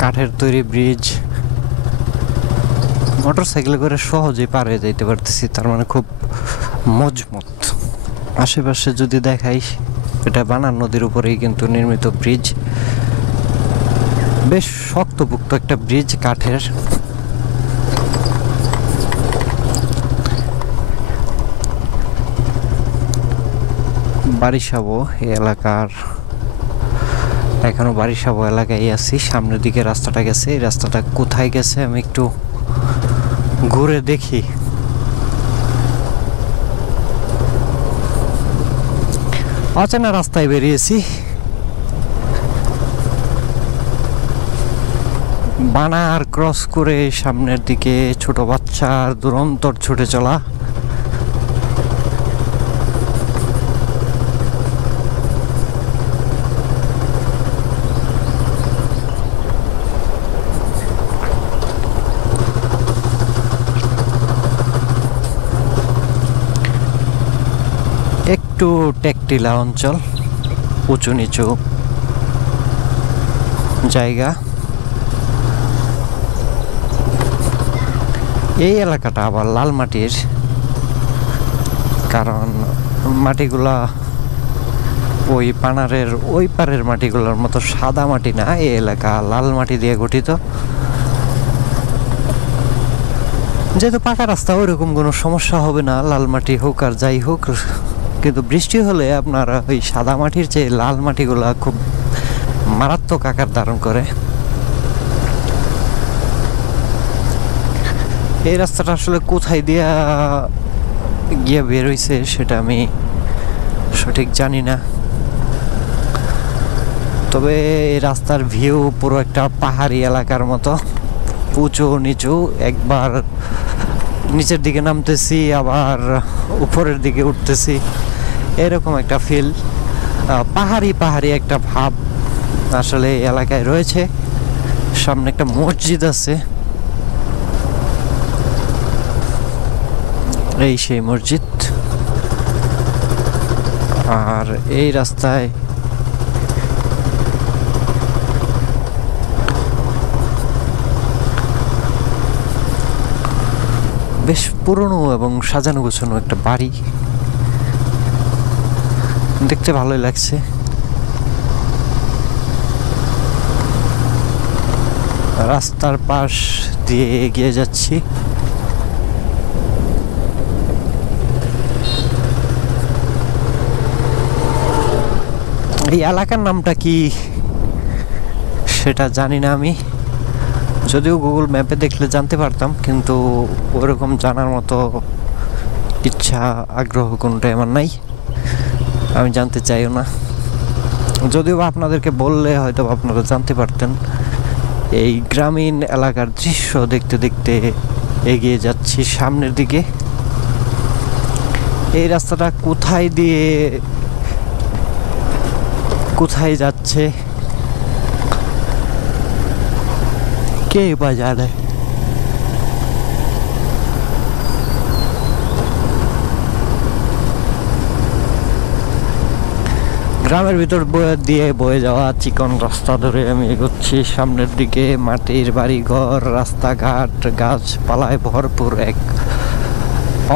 কাঠের তৈরি ব্রিজ, মোটরসাইকেলে করে সহজেই পার হয়ে যাইতে পারতেছি, তার মানে খুব মজবুত। আশেপাশে যদি দেখাই, এটা বানার নদীর উপরেই কিন্তু নির্মিত ব্রিজ, বেশ শক্তপোক্ত একটা ব্রিজ কাঠের। বারিশাবো এই এলাকার, এখনো বারিশাবো এলাকায় আছি। সামনের দিকে রাস্তাটা গেছে, এই রাস্তাটা কোথায় গেছে আমি একটু ঘুরে দেখি। অচেনা রাস্তায় বেরিয়েছি, বানার ক্রস করে সামনের দিকে ছোট বাচ্চার দুরন্তর ছুটে চলা। একটু টেকটিলা অঞ্চল, উঁচু নিচু জায়গা। এই এলাকাটা আবার লাল মাটির, কারণ মাটিগুলা ওই পানারের ওই পারের মাটিগুলোর মতো সাদা মাটি না, এই এলাকা লাল মাটি দিয়ে গঠিত। যেহেতু পাকা রাস্তা, ওইরকম কোনো সমস্যা হবে না, লাল মাটি হোক আর যাই হোক। কিন্তু বৃষ্টি হলে আপনার ওই সাদা মাটির চেয়ে লাল মাটিগুলা খুব মারাত্মক আকার ধারণ করে। এই রাস্তাটা আসলে কোথায় দিয়া গিয়ে বের হইছে সেটা আমি সঠিক জানি না, তবে এই রাস্তার ভিউ পুরো একটা পাহাড়ি এলাকার মতো, উঁচু নিচু। একবার নিচের দিকে নামতেছি, আবার উপরের দিকে উঠতেছি, এরকম একটা ফিল, পাহাড়ি পাহাড়ি একটা ভাব আসলে এই এলাকায় রয়েছে। সামনে একটা মসজিদ আছে, এই সেই মসজিদ। আর এই রাস্তায় বেশ পুরনো এবং সাজানো গোছানো একটা বাড়ি, দেখতে ভালোই লাগছে। রাস্তার পাশ দিয়ে এগিয়ে যাচ্ছি। এই এলাকার নামটা কি সেটা জানি না আমি, যদিও গুগল ম্যাপে দেখলে জানতে পারতাম, কিন্তু ওরকম জানার মতো ইচ্ছা আগ্রহ কোনটাই আমার নাই, আমি জানতে চাইও না। যদিও আপনাদেরকে বললে হয়তো আপনারা জানতে পারতেন। এই গ্রামীণ এলাকার দৃশ্য দেখতে দেখতে এগিয়ে যাচ্ছি সামনের দিকে। এই রাস্তাটা কোথায় দিয়ে কোথায় যাচ্ছে কে বা জানে। গ্রামের ভিতর দিয়ে বয়ে যাওয়া চিকন রাস্তা ধরে আমি এগোচ্ছি সামনের দিকে। মাটির বাড়িঘর, রাস্তাঘাট, গাছপালায় ভরপুর এক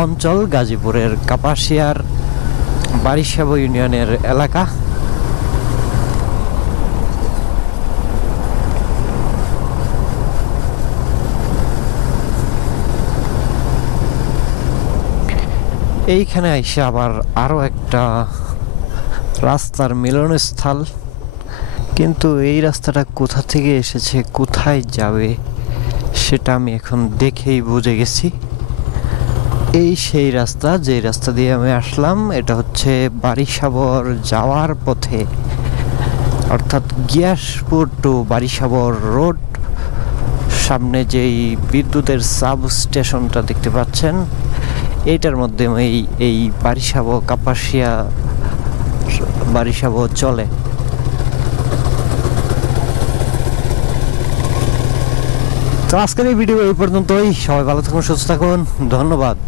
অঞ্চল, গাজীপুরের কাপাসিয়ার বারিশাবো ইউনিয়নের এলাকা। এইখানে এসে আবার আরো একটা রাস্তার মিলনস্থল, কিন্তু এই রাস্তাটা কোথা থেকে এসেছে কোথায় যাবে সেটা আমি এখন দেখেই বুঝে গেছি। এই সেই রাস্তা, যে রাস্তা দিয়ে আমি আসলাম, এটা হচ্ছে বারিশাবর যাওয়ার পথে, অর্থাৎ গিয়াসপুর টু বারিশাবর রোড। সামনে যেই বিদ্যুতের সাব স্টেশনটা দেখতে পাচ্ছেন, এইটার মধ্যে এই বারিশাবো কাপাসিয়া বারিশাবো চলে। তো আজকের এই ভিডিও এই পর্যন্তই। সবাই ভালো থাকুন, সুস্থ থাকুন, ধন্যবাদ।